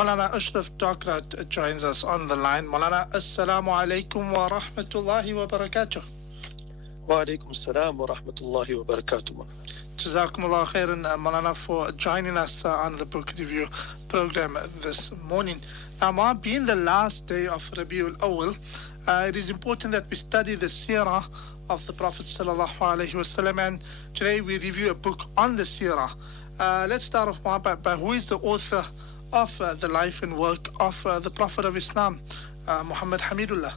Maulana Ashraf Dockrat joins us on the line. Maulana, As-Salām Alaikum wa Rahmatullahi wa Barakatuh. Wa Alaikum Assalam wa Rahmatullahi wa Barakatuh. Jazakumullah khairan, Maulana, for joining us on the Book Review program this morning. Now, Ma, being the last day of Rabiul Awwal, it is important that we study the seerah of the Prophet sallallahu alaihi wasallam, and today we review a book on the seerah. Let's start off, Ma, by who is the author of the life and work of the Prophet of Islam, Muhammad Hamidullah.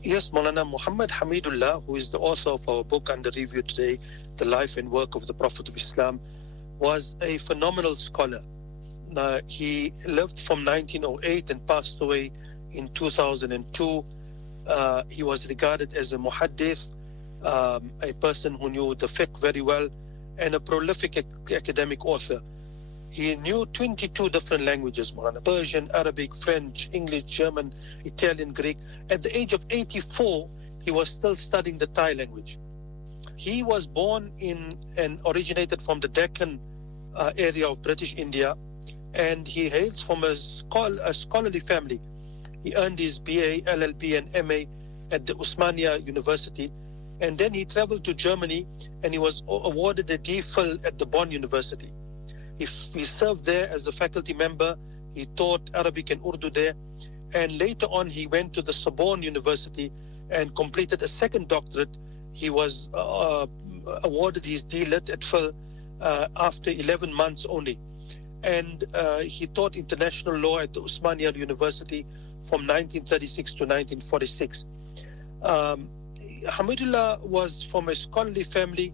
Yes, Maulana Muhammad Hamidullah, who is the author of our book under review today, The Life and Work of the Prophet of Islam, was a phenomenal scholar. He lived from 1908 and passed away in 2002. He was regarded as a muhaddith, a person who knew the fiqh very well, and a prolific academic author. He knew 22 different languages, Persian, Arabic, French, English, German, Italian, Greek. At the age of 84, he was still studying the Thai language. He was born in and originated from the Deccan area of British India, and he hails from a scholarly family. He earned his BA, LLB, and MA at the Osmania University, and then he traveled to Germany, and he was awarded a DPhil at the Bonn University. He served there as a faculty member. He taught Arabic and Urdu there, and later on he went to the Sorbonne University and completed a second doctorate. He was awarded his D.Lit at Phil after 11 months only, and he taught international law at the Osmania University from 1936 to 1946. Hamidullah was from a scholarly family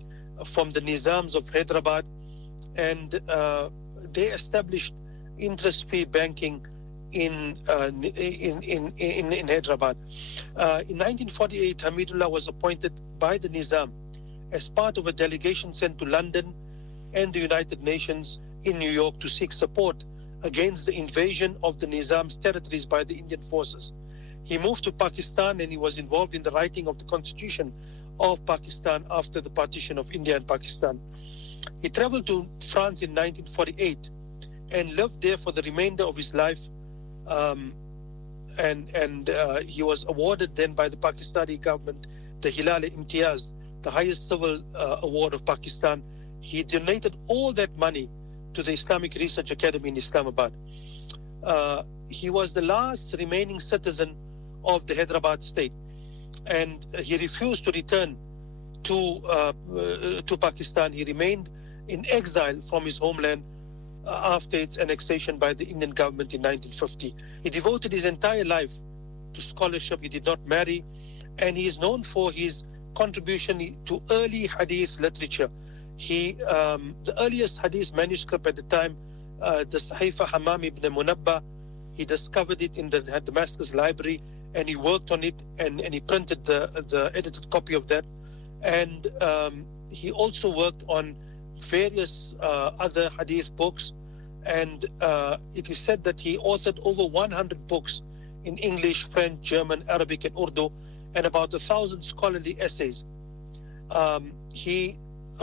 from the Nizams of Hyderabad, and they established interest-free banking in Hyderabad. In 1948, Hamidullah was appointed by the Nizam as part of a delegation sent to London and the United Nations in New York to seek support against the invasion of the Nizam's territories by the Indian forces. He moved to Pakistan, and he was involved in the writing of the constitution of Pakistan after the partition of India and Pakistan. He traveled to France in 1948 and lived there for the remainder of his life, and he was awarded then by the Pakistani government the Hilal-e-Imtiyaz, the highest civil award of Pakistan. He donated all that money to the Islamic Research Academy in Islamabad. He was the last remaining citizen of the Hyderabad state, and he refused to return to Pakistan. He remained in exile from his homeland after its annexation by the Indian government in 1950. He devoted his entire life to scholarship. He did not marry, and he is known for his contribution to early hadith literature. The earliest hadith manuscript at the time, the Sahifa Hammam ibn Munabba, he discovered it in the Damascus library, and he worked on it, and he printed the edited copy of that. And he also worked on various other hadith books, and it is said that he authored over 100 books in English, French, German, Arabic, and Urdu, and about 1,000 scholarly essays. He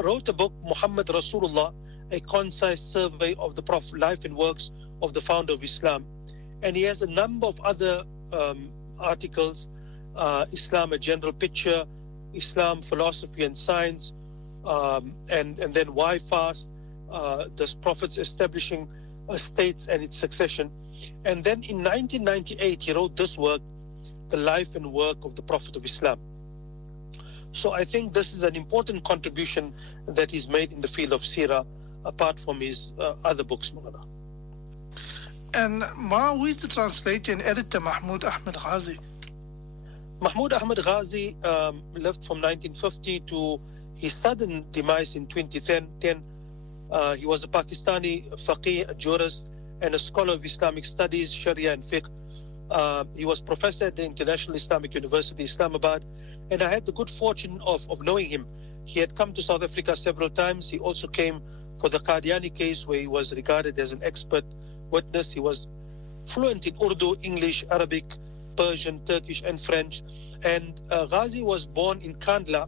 wrote a book, Muhammad Rasulullah, a concise survey of the life and works of the founder of Islam. And he has a number of other articles, Islam, a general picture, Islam, philosophy and science, and then why fast, the Prophet's establishing states and its succession. And then in 1998, he wrote this work, The Life and Work of the Prophet of Islam. So I think this is an important contribution that he's made in the field of seerah, apart from his other books, Maulana. And who is the translator and editor, Mahmoud Ahmed Ghazi? Mahmoud Ahmed Ghazi lived from 1950 to his sudden demise in 2010. He was a Pakistani faqih, a jurist, and a scholar of Islamic studies, Sharia and fiqh. He was professor at the International Islamic University, Islamabad, and I had the good fortune of knowing him. He had come to South Africa several times. He also came for the Qadiani case, where he was regarded as an expert witness. He was fluent in Urdu, English, Arabic, Persian, Turkish, and French. And Ghazi was born in Kandla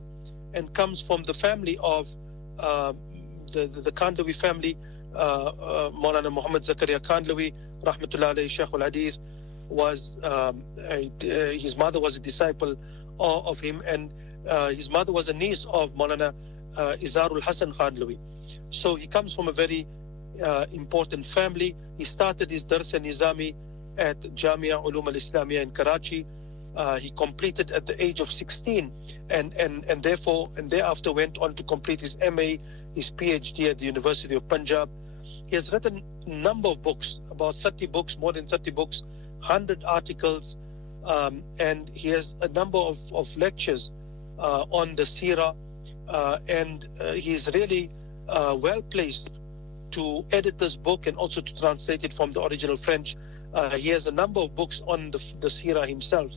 and comes from the family of the Kandlawi family, Maulana Muhammad Zakaria Kandlawi, rahmatullah alayhi, Shaykh al-Hadith, was his mother was a disciple of him, and his mother was a niece of Maulana Izarul Hasan Khandlawi. So he comes from a very important family. He started his Dars al-Nizami at Jamia Ulum al-Islamiyya in Karachi. He completed at the age of 16, and thereafter went on to complete his MA, his PhD at the University of Punjab. He has written a number of books, about 30 books, more than 30 books, 100 articles, and he has a number of lectures on the Seerah, and he's really well placed to edit this book and also to translate it from the original French. He has a number of books on the Seerah himself,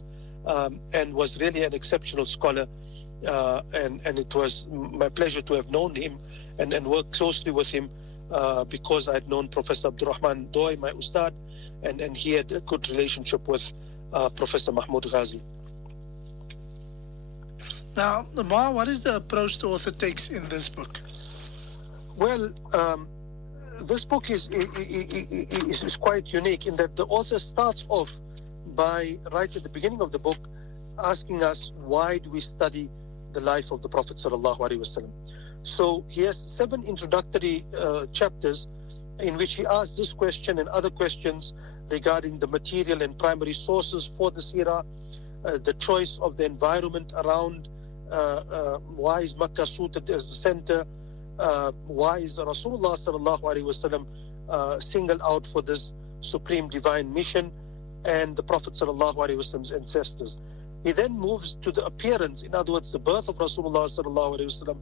and was really an exceptional scholar, and it was my pleasure to have known him and worked closely with him, because I had known Professor Abdul Rahman Doi, my Ustad, and he had a good relationship with Professor Mahmoud Ghazi. Now, Ma, what is the approach the author takes in this book? Well, this book is quite unique in that the author starts off by, right at the beginning of the book, asking us, why do we study the life of the Prophet sallallahu alaihi wasallam? So he has 7 introductory chapters in which he asks this question and other questions regarding the material and primary sources for the Seerah, the choice of the environment around, why is Makkah suited as the center, why is Rasulullah sallallahu alaihi wasallam singled out for this supreme divine mission, and the Prophet sallallahu alaihi wasallam's ancestors. He then moves to the appearance, in other words, the birth of Rasulullah sallallahu alaihi wasallam,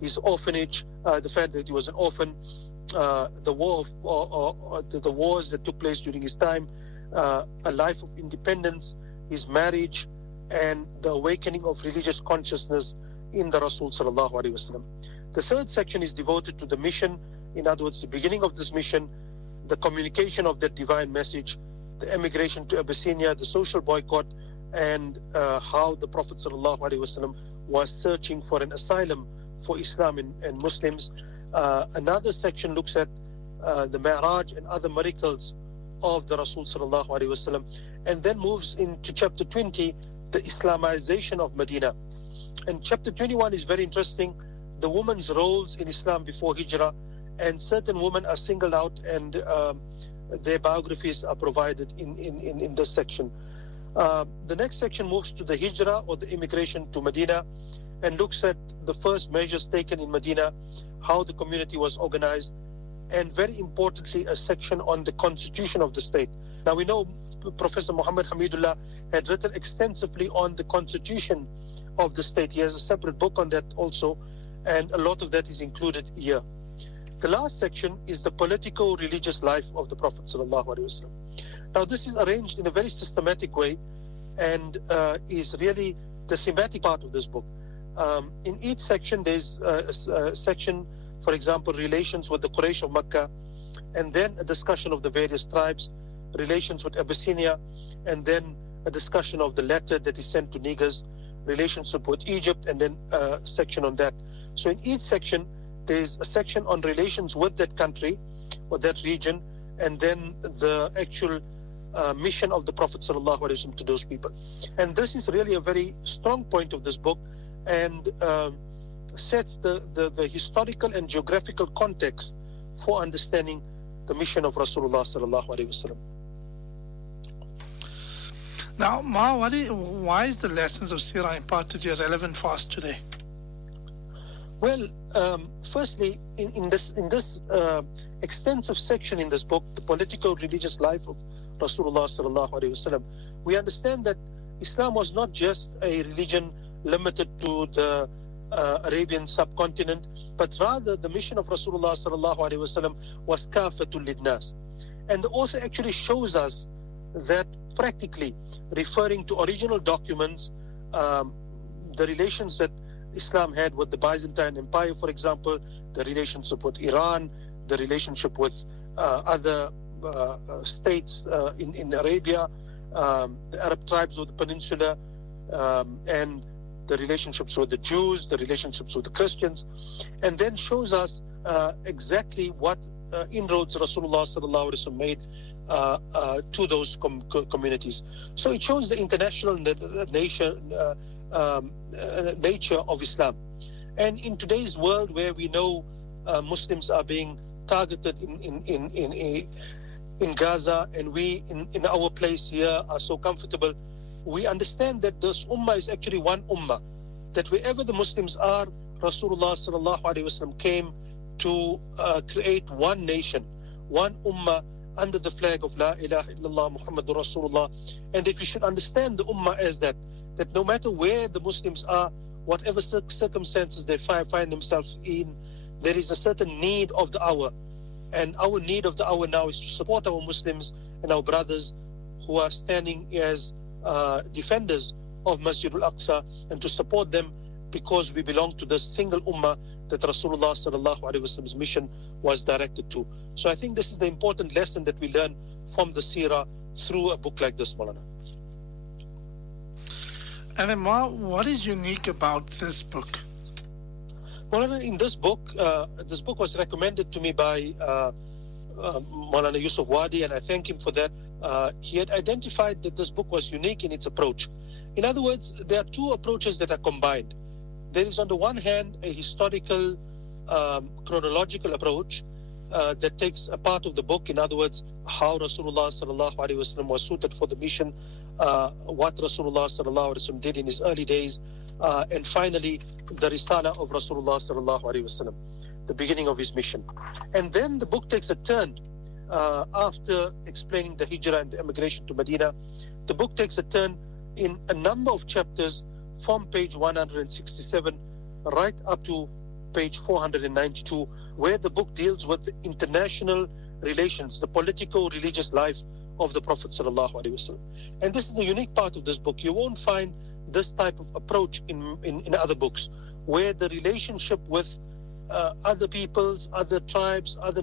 his orphanage, the fact that he was an orphan, the wars that took place during his time, a life of independence, his marriage, and the awakening of religious consciousness in the Rasul sallallahu alaihi wasallam. The third section is devoted to the mission, in other words, the beginning of this mission, the communication of that divine message, the emigration to Abyssinia, the social boycott, and how the Prophet sallallahu alaihi wasallam was searching for an asylum for Islam and Muslims. Another section looks at the Mi'raj and other miracles of the Rasul sallallahu alaihi wasallam, and then moves into chapter 20, the Islamization of Medina. And chapter 21 is very interesting, the women's roles in Islam before Hijrah, and certain women are singled out, and their biographies are provided in this section. The next section moves to the Hijrah, or the immigration to Medina, and looks at the first measures taken in Medina, how the community was organized, and very importantly, a section on the constitution of the state. Now we know Professor Muhammad Hamidullah had written extensively on the constitution of the state. He has a separate book on that also, and a lot of that is included here. The last section is the political religious life of the Prophet sallallahu alaihi wasallam. Now this is arranged in a very systematic way, and is really the thematic part of this book. In each section there's a section, for example, relations with the Quraysh of Makkah, and then a discussion of the various tribes, relations with Abyssinia, and then a discussion of the letter that is sent to Negus, relationship with Egypt, and then a section on that. So in each section there's a section on relations with that country or that region, and then the actual mission of the Prophet ﷺ to those people. And this is really a very strong point of this book, and sets the historical and geographical context for understanding the mission of Rasulullah ﷺ. Now, Ma, why is the lessons of Seerah imparted here relevant for us today? Well, firstly, in this extensive section in this book, the political religious life of Rasulullah sallallahu alaihi wasallam, we understand that Islam was not just a religion limited to the Arabian subcontinent, but rather the mission of Rasulullah sallallahu alaihi wasallam was kafatul lidnas. And the author actually shows us that practically, referring to original documents, the relations that Islam had with the Byzantine Empire, for example, the relationship with Iran, the relationship with other states in Arabia, the Arab tribes of the peninsula, and the relationships with the Jews, the relationships with the Christians, and then shows us exactly what inroads Rasulullah sallallahu alaihi wasallam made to those communities. So it shows the international nature of Islam. And in today's world, where we know Muslims are being targeted in Gaza, and we in our place here are so comfortable, we understand that this ummah is actually one ummah, that wherever the Muslims are, Rasulullah sallallahu alaihi wasallam came to create one nation, one ummah, under the flag of La ilaha illallah Muhammadur Rasulullah. And that we should understand the ummah as that no matter where the Muslims are, whatever circumstances they find themselves in, there is a certain need of the hour. And our need of the hour now is to support our Muslims and our brothers who are standing as defenders of Masjid al-Aqsa, and to support them because we belong to the single ummah that Rasulullah sallallahu alaihi wasallam's mission was directed to. So I think this is the important lesson that we learn from the seerah through a book like this, Maulana. And then what is unique about this book? Maulana, in this book was recommended to me by Maulana Yusuf Wadi, and I thank him for that. He had identified that this book was unique in its approach. In other words, there are two approaches that are combined. There is on the one hand a historical chronological approach that takes a part of the book, in other words, how Rasulullah sallallahu alaihi wasallam was suited for the mission, what Rasulullah sallallahu alaihi wasallam did in his early days, and finally the risala of Rasulullah sallallahu alaihi wasallam, the beginning of his mission. And then the book takes a turn after explaining the hijrah and the emigration to Medina. The book takes a turn in a number of chapters from page 167 right up to page 492, where the book deals with the international relations, the political religious life of the Prophet sallallahu alaihi wasallam. And this is the unique part of this book. You won't find this type of approach in other books, where the relationship with other peoples, other tribes, other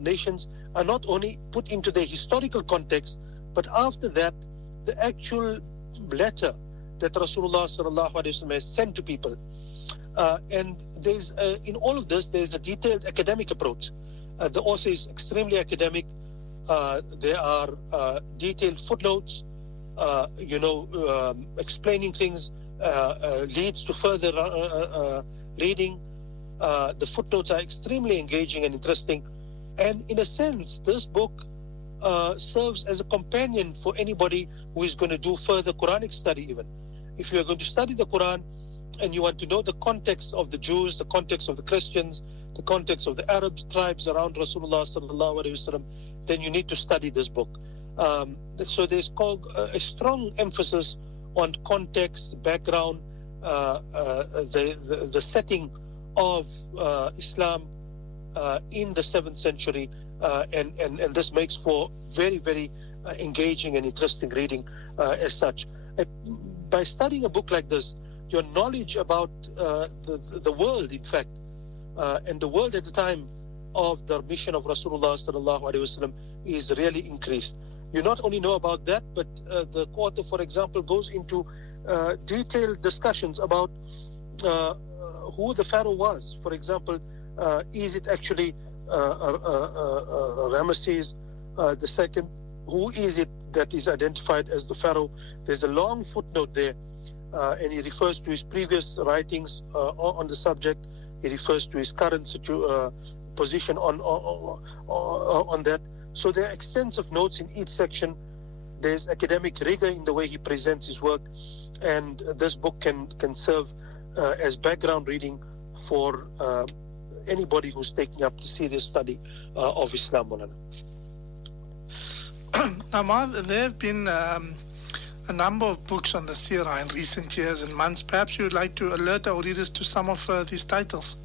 nations are not only put into their historical context, but after that, the actual letter that Rasulullah sallallahu alaihi wasallam has sent to people. And there's in all of this, there's a detailed academic approach. The author is extremely academic. There are detailed footnotes, explaining things, leads to further reading. The footnotes are extremely engaging and interesting. And in a sense, this book serves as a companion for anybody who is going to do further Quranic study even. If you are going to study the Quran and you want to know the context of the Jews, the context of the Christians, the context of the Arab tribes around Rasulullah sallallahu alaihi wasallam, then you need to study this book. So there's a strong emphasis on context, background, the setting of Islam in the 7th century, and this makes for very, very engaging and interesting reading as such. By studying a book like this, your knowledge about the world, in fact, and the world at the time of the mission of Rasulullah sallallahu alaihi wasallam is really increased. You not only know about that, but the author, for example, goes into detailed discussions about who the pharaoh was. For example, is it actually Ramesses II? Who is it that is identified as the pharaoh? There's a long footnote there, and he refers to his previous writings on the subject. He refers to his current position on that. So there are extensive notes in each section. There's academic rigor in the way he presents his work, and this book can serve as background reading for anybody who's taking up the serious study of Islam. Ahmad, there have been a number of books on the seerah in recent years and months. Perhaps you would like to alert our readers to some of these titles.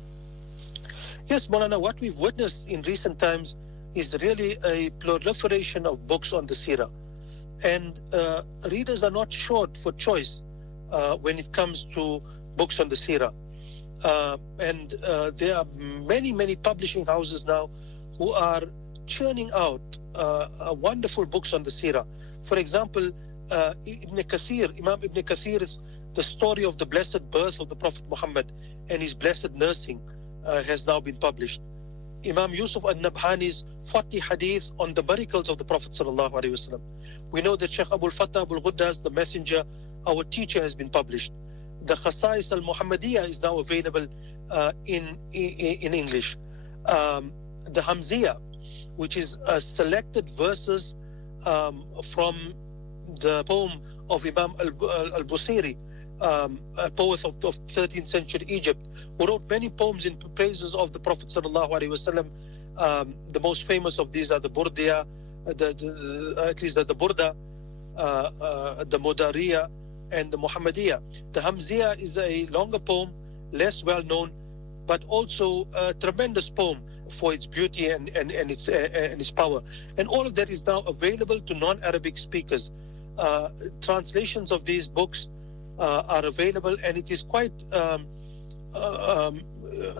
Yes, Maulana, what we've witnessed in recent times is really a proliferation of books on the seerah. And readers are not short for choice when it comes to books on the seerah. And there are many, many publishing houses now who are churning out wonderful books on the seerah. For example, Imam Ibn Kathir's The Story of the Blessed Birth of the Prophet Muhammad and His Blessed Nursing has now been published. Imam Yusuf al-Nabhani's 40 hadith on the miracles of the Prophet sallallahu alaihi wasallam. We know that Sheikh Abul Fattah Abul Ghuddas, the messenger, our teacher, has been published. The Khasa'is al-Muhammadiyah is now available in English. The Hamziya, which is selected verses from the poem of Imam al-Busiri, a poet of 13th century Egypt, who wrote many poems in praises of the Prophet sallallahu alaihi wasallam. The most famous of these are the Burdiya, at least the Burda, the Mudariya, and the Muhammadiyah. The Hamziya is a longer poem, less well known, but also a tremendous poem for its beauty and its power. And all of that is now available to non-Arabic speakers. Translations of these books are available, and it is quite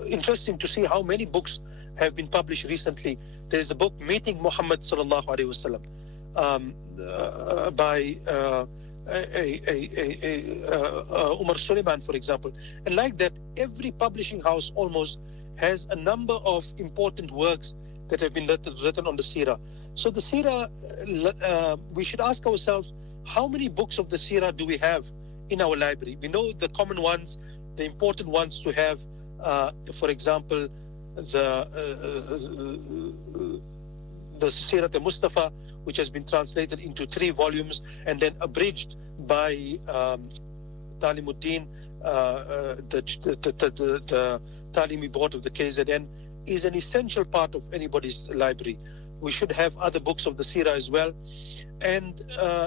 interesting to see how many books have been published recently. There is a book, Meeting Muhammad sallallahu alaihi wasallam, by Umar Suleiman, for example. And like that, every publishing house almost has a number of important works that have been written on the Seerah. So the Seerah, we should ask ourselves, how many books of the Seerah do we have in our library? We know the common ones, the important ones to have, for example, the Sirat al-Mustafa, which has been translated into 3 volumes and then abridged by Talimuddin, the Talimi board of the KZN, is an essential part of anybody's library. We should have other books of the Seerah as well. And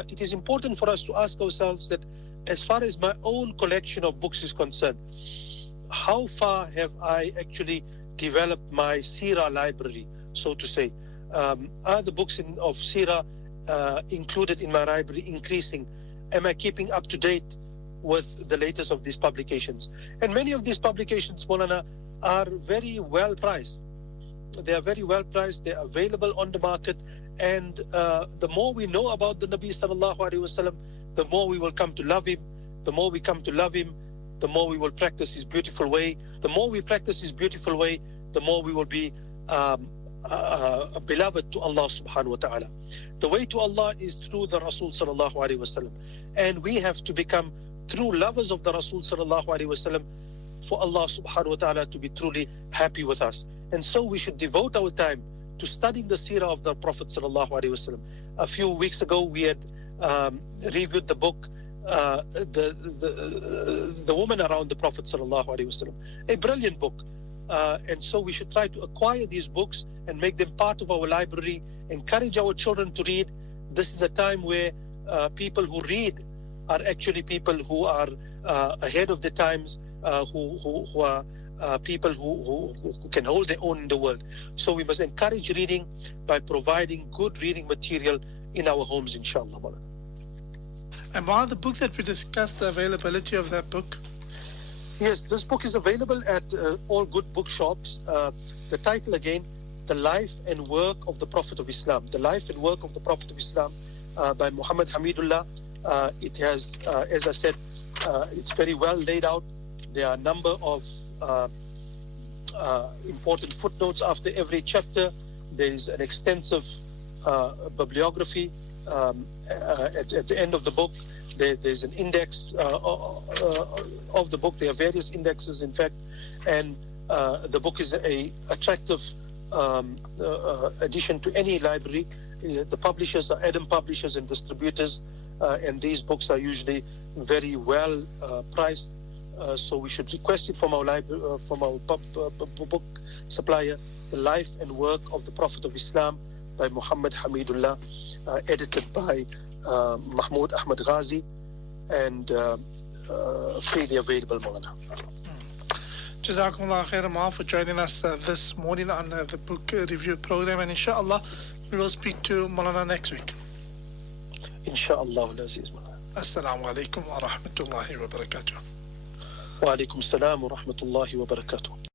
it is important for us to ask ourselves that as far as my own collection of books is concerned, how far have I actually developed my Seerah library, so to say? Are the books of Seerah included in my library increasing? Am I keeping up to date with the latest of these publications? And many of these publications, Maulana, are very well priced. They are very well priced. They are available on the market. And the more we know about the Nabi sallallahu alaihi wasallam, the more we will come to love him. The more we come to love him, the more we will practice his beautiful way. The more we practice his beautiful way, the more we will be beloved to Allah subhanahu wa ta'ala. The way to Allah is through the Rasul sallallahu alaihi wasallam. And we have to become true lovers of the Rasul sallallahu alaihi wasallam for Allah subhanahu wa ta'ala to be truly happy with us. And so we should devote our time to studying the seerah of the Prophet sallallahu alaihi wasallam. A few weeks ago we had reviewed the book the woman around the Prophet sallallahu alaihi wasallam, a brilliant book. And so we should try to acquire these books and make them part of our library, encourage our children to read. This is a time where people who read are actually people who are ahead of the times, who are people who can hold their own in the world. So we must encourage reading by providing good reading material in our homes, inshallah. And one of the books that we discussed, the availability of that book? Yes, this book is available at all good bookshops. The title again, The Life and Work of the Prophet of Islam. The Life and Work of the Prophet of Islam by Muhammad Hamidullah. It has, as I said, it's very well laid out. There are a number of important footnotes after every chapter. There is an extensive bibliography at the end of the book. There's an index of the book. There are various indexes, in fact, and the book is a attractive addition to any library. The publishers are Adam publishers and distributors, and these books are usually very well priced. So we should request it from our library, from our book supplier, The Life and Work of the Prophet of Islam by Muhammad Hamidullah, edited by Mahmoud Ahmad Ghazi, and freely available, Maulana. Jazakumullah khairan ma for joining us this morning on the book review program, and inshallah we will speak to Maulana next week. Inshallah al-Aziz. Assalamu alaikum wa rahmatullahi wa barakatuh. Wa alaikum salam wa rahmatullahi wa barakatuh.